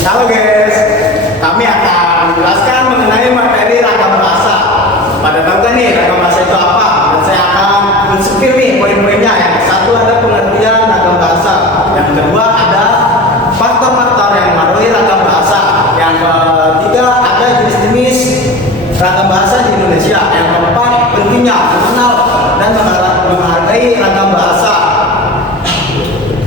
Halo guys, kami akan menjelaskan mengenai materi ragam bahasa. Pada tahu kan nih ragam bahasa itu apa? Dan saya akan mensepil nih poin-poinnya. Yang satu ada pengertian ragam bahasa. Yang kedua ada faktor-faktor yang mempengaruhi ragam bahasa. Yang ketiga ada jenis-jenis ragam bahasa di Indonesia. Yang keempat pentingnya mengenal dan menghargai ragam bahasa.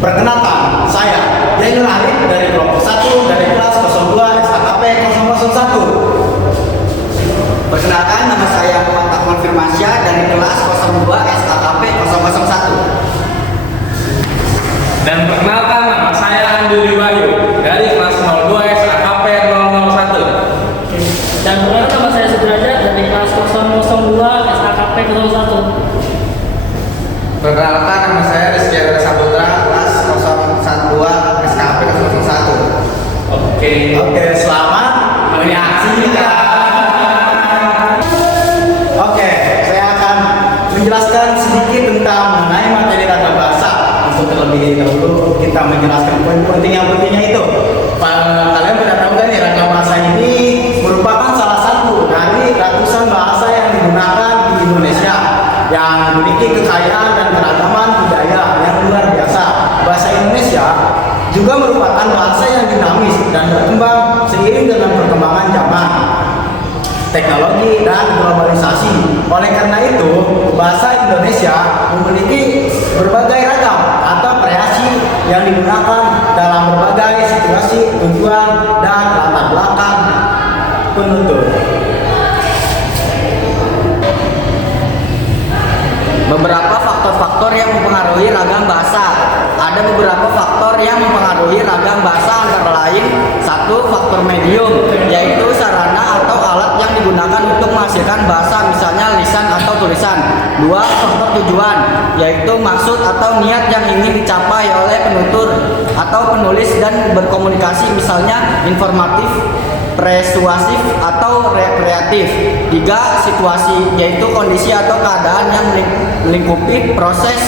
Perkenalkan, saya Zainul Arif dari kelompok 1 dari kelas 02 SKKP 001. Perkenalkan, nama saya Muhammad Akmal Firmansyah dari kelas 02 SKKP 001. Dan perkenalkan, nama saya Anduri Wahyu dari kelas 02 SKKP 001. Dan perkenalkan, nama saya Sudrajat dari kelas 002 SKKP 01. Perkenalkan, nama saya Rizky Abdul Saputra, kelas 012 SKKP 001. Oke, selamat menyaksikan. Oke, saya akan menjelaskan sedikit tentang mengenai materi ragam bahasa. Untuk terlebih dahulu kita menjelaskan poin penting yang pentingnya itu. Kalian sudah tahu kan nih ragam bahasa ini merupakan salah satu dari ratusan bahasa yang digunakan di Indonesia yang memiliki kekayaan dan keragaman budaya yang luar biasa. Bahasa Indonesia juga merupakan bahasa yang dinamis dan berkembang seiring dengan perkembangan zaman, teknologi dan globalisasi. Oleh karena itu, bahasa Indonesia memiliki berbagai ragam atau variasi yang digunakan dalam berbagai situasi, tujuan, dan latar belakang penutur. Beberapa faktor-faktor yang mempengaruhi ragam bahasa. Ada beberapa faktor yang mempengaruhi ragam bahasa, antara lain: satu, faktor medium, yaitu sarana atau alat yang digunakan untuk menghasilkan bahasa, misalnya lisan atau tulisan. Dua, faktor tujuan, yaitu maksud atau niat yang ingin dicapai oleh penutur atau penulis dan berkomunikasi, misalnya informatif, persuasif atau rekreatif. Tiga, situasi, yaitu kondisi atau keadaan yang melingkupi proses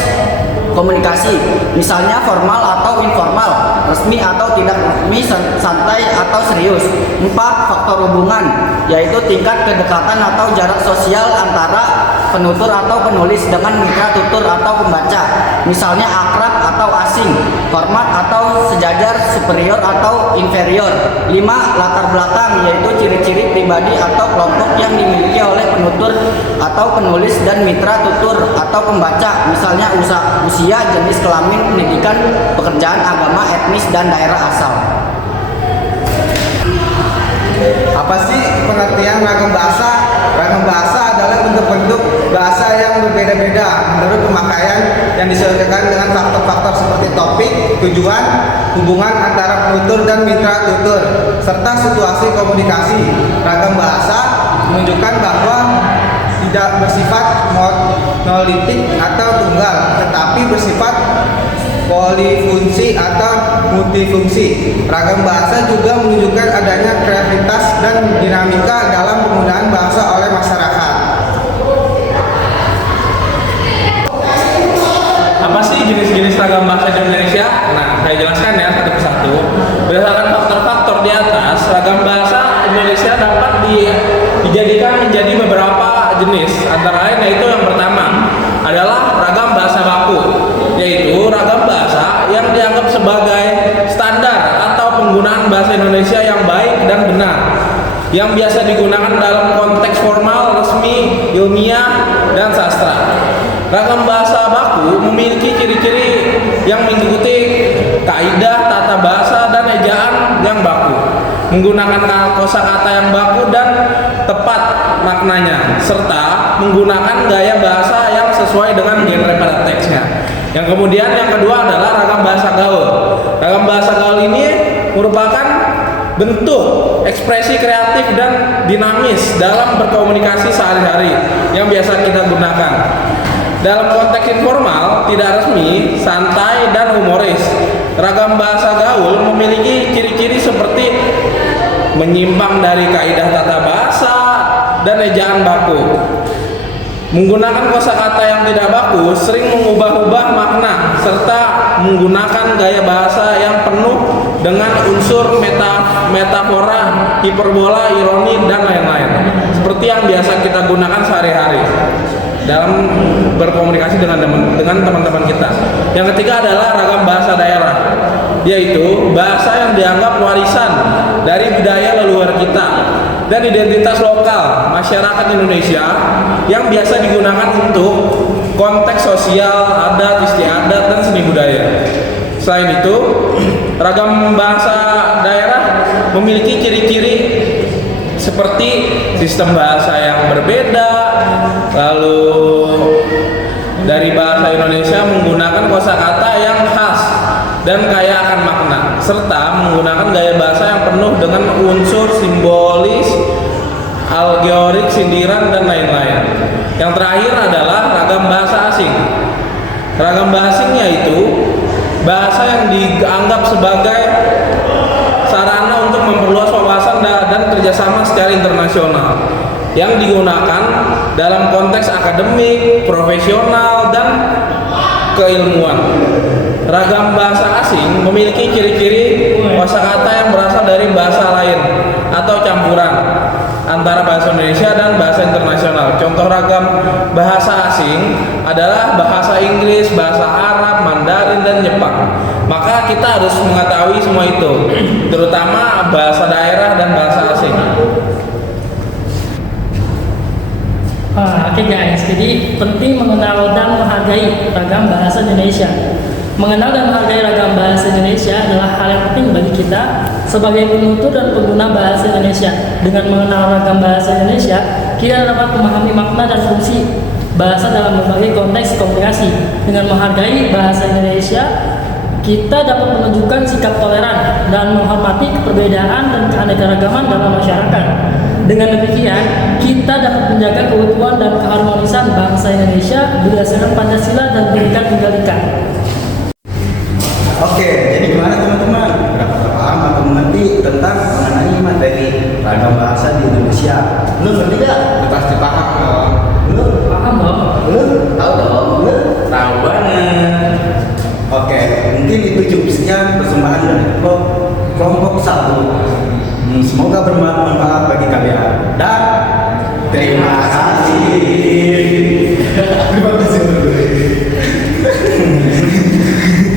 komunikasi, misalnya formal atau informal, resmi atau tidak resmi, santai atau serius. Empat, faktor hubungan, yaitu tingkat kedekatan atau jarak sosial antara penutur atau penulis dengan mitra tutur atau pembaca, misalnya akrab atau asing, hormat atau sejajar, superior atau inferior. Lima, latar belakang, yaitu ciri-ciri pribadi atau kelompok yang dimiliki oleh penutur atau penulis dan mitra tutur atau pembaca, misalnya usia, jenis kelamin, pendidikan, pekerjaan, agama, etnis, dan daerah asal. Apa sih pengertian ragam bahasa? Ragam bahasa adalah bentuk-bentuk bahasa yang berbeda-beda menurut pemakaian yang disesuaikan dengan faktor-faktor seperti topik, tujuan, hubungan antara penutur dan mitra tutur, serta situasi komunikasi. Ragam bahasa menunjukkan bahwa tidak bersifat monolitik atau tunggal, tetapi bersifat polifungsi atau multifungsi. Ragam bahasa juga menunjukkan adanya kreativitas dan dinamika dalam penggunaan bahasa oleh masyarakat. Apa sih jenis-jenis ragam bahasa di Indonesia? Nah, saya jelaskan ya satu persatu. Berdasarkan faktor-faktor di atas, ragam bahasa Indonesia dapat dijadikan menjadi beberapa jenis. Antara lain yaitu yang pertama adalah ragam bahasa baku, yaitu ragam bahasa yang dianggap sebagai standar atau penggunaan bahasa Indonesia yang baik dan benar, yang biasa digunakan dalam konteks formal, resmi, ilmiah, dan sastra. Ragam bahasa baku memiliki ciri-ciri yang mengikuti kaidah tata bahasa dan ejaan yang baku, menggunakan kosakata yang baku dan tepat maknanya, serta menggunakan gaya bahasa yang sesuai dengan genre pada teksnya. Yang kemudian yang kedua adalah ragam bahasa gaul. Ragam bahasa gaul ini merupakan bentuk ekspresi kreatif dan dinamis dalam berkomunikasi sehari-hari yang biasa kita gunakan. Dalam konteks informal, tidak resmi, santai, dan humoris, ragam bahasa gaul memiliki ciri-ciri seperti menyimpang dari kaidah tata bahasa dan ejaan baku. Menggunakan kosakata yang tidak baku sering mengubah-ubah makna serta menggunakan gaya bahasa yang penuh dengan unsur metafora, hiperbola, ironi, dan lain-lain. Seperti yang biasa kita gunakan sehari-hari dalam berkomunikasi dengan teman-teman kita. Yang ketiga adalah ragam bahasa daerah, yaitu bahasa yang dianggap warisan dari budaya leluhur kita dan identitas lokal masyarakat Indonesia yang biasa digunakan untuk konteks sosial, adat, istiadat, dan seni budaya. Selain itu, ragam bahasa daerah memiliki ciri-ciri seperti sistem bahasa yang berbeda, lalu dari bahasa Indonesia menggunakan kosakata yang khas dan kaya akan makna, serta menggunakan gaya bahasa yang penuh dengan unsur simbolis, algeorik, sindiran, dan lain-lain. Yang terakhir adalah ragam bahasa asing. Ragam bahasa asing yaitu bahasa yang dianggap sebagai sarana untuk memperluas wawasan dan kerjasama secara internasional yang digunakan dalam konteks akademik, profesional, dan keilmuan. Ragam bahasa asing memiliki ciri-ciri kosakata yang berasal dari bahasa lain atau campuran antara bahasa Indonesia dan bahasa internasional. Contoh ragam bahasa asing adalah bahasa Inggris, bahasa Arab, Mandarin, dan Jepang. Maka kita harus mengetahui semua itu, terutama bahasa daerah dan bahasa asing. Oke guys, jadi penting mengenal dan menghargai ragam bahasa Indonesia. Mengenal dan menghargai ragam bahasa Indonesia adalah hal yang penting bagi kita sebagai penutur dan pengguna bahasa Indonesia. Dengan mengenal ragam bahasa Indonesia, kita dapat memahami makna dan fungsi bahasa dalam berbagai konteks komunikasi. Dengan menghargai bahasa Indonesia, kita dapat menunjukkan sikap toleran dan menghormati perbedaan dan keanekaragaman dalam masyarakat. Dengan demikian, kita dapat menjaga keutuhan dan keharmonisan bangsa Indonesia berdasarkan Pancasila dan Bhinneka Tunggal Ika. Oke, jadi gimana teman-teman? Berapa paham atau mengerti tentang mengenai materi ragam bahasa di Indonesia? Lu ngerti gak? Pasti paham. Lu? Paham dong? Lu? Tahu dong? Lu? Tahu banget. Oke, mungkin itu cukup sekian persembahan dari kelompok 1. Semoga bermanfaat